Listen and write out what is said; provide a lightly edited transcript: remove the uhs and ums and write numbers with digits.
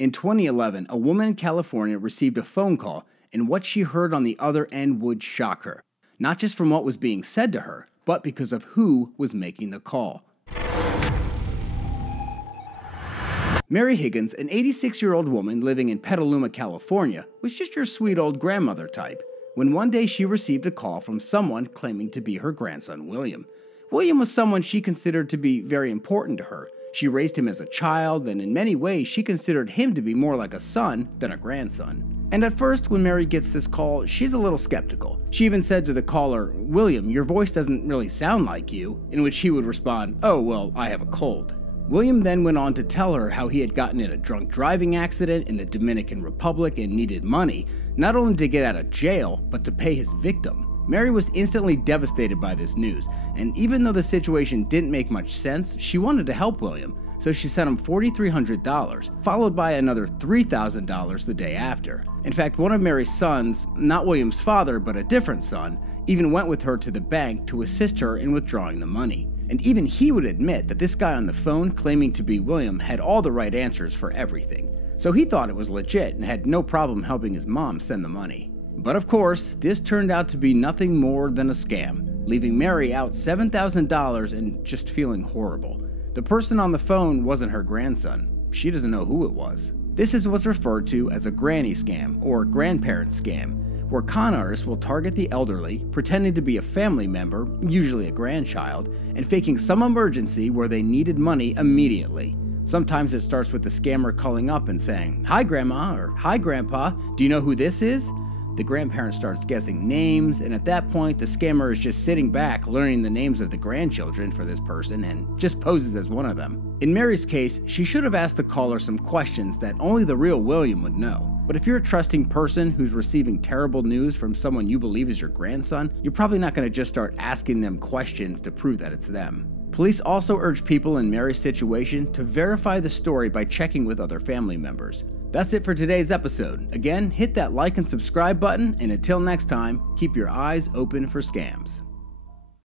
In 2011, a woman in California received a phone call, and what she heard on the other end would shock her. Not just from what was being said to her, but because of who was making the call. Mary Higgins, an 86-year-old woman living in Petaluma, California, was just your sweet old grandmother type, when one day she received a call from someone claiming to be her grandson, William. William was someone she considered to be very important to her. She raised him as a child, and in many ways she considered him to be more like a son than a grandson. And at first, when Mary gets this call, she's a little skeptical. She even said to the caller, "William, your voice doesn't really sound like you," in which he would respond, "Oh, well, I have a cold." William then went on to tell her how he had gotten in a drunk driving accident in the Dominican Republic and needed money, not only to get out of jail, but to pay his victim. Mary was instantly devastated by this news, and even though the situation didn't make much sense, she wanted to help William, so she sent him $4,300, followed by another $3,000 the day after. In fact, one of Mary's sons, not William's father but a different son, even went with her to the bank to assist her in withdrawing the money. And even he would admit that this guy on the phone claiming to be William had all the right answers for everything. So he thought it was legit and had no problem helping his mom send the money. But of course, this turned out to be nothing more than a scam, leaving Mary out $7,000 and just feeling horrible. The person on the phone wasn't her grandson. She doesn't know who it was. This is what's referred to as a granny scam or grandparent scam, where con artists will target the elderly, pretending to be a family member, usually a grandchild, and faking some emergency where they needed money immediately. Sometimes it starts with the scammer calling up and saying, "Hi Grandma," or "Hi Grandpa, do you know who this is?" The grandparent starts guessing names, and at that point, the scammer is just sitting back learning the names of the grandchildren for this person and just poses as one of them. In Mary's case, she should have asked the caller some questions that only the real William would know. But if you're a trusting person who's receiving terrible news from someone you believe is your grandson, you're probably not going to just start asking them questions to prove that it's them. Police also urge people in Mary's situation to verify the story by checking with other family members. That's it for today's episode. Again, hit that like and subscribe button, and until next time, keep your eyes open for scams.